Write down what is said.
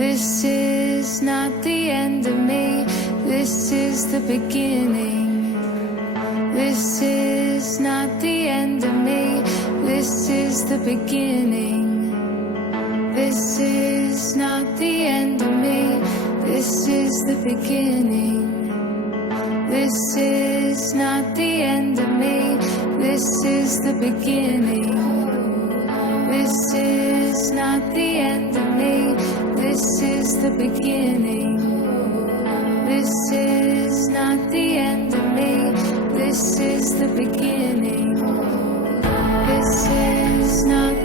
This is not the end of me. This is the beginning. This is not the end of me. This is the beginning. This is not the end of me. This is the beginning. This is not the end of me. This is the beginning. This is not the end of me. This is the beginning. This is not the end of me. This is the beginning. This is not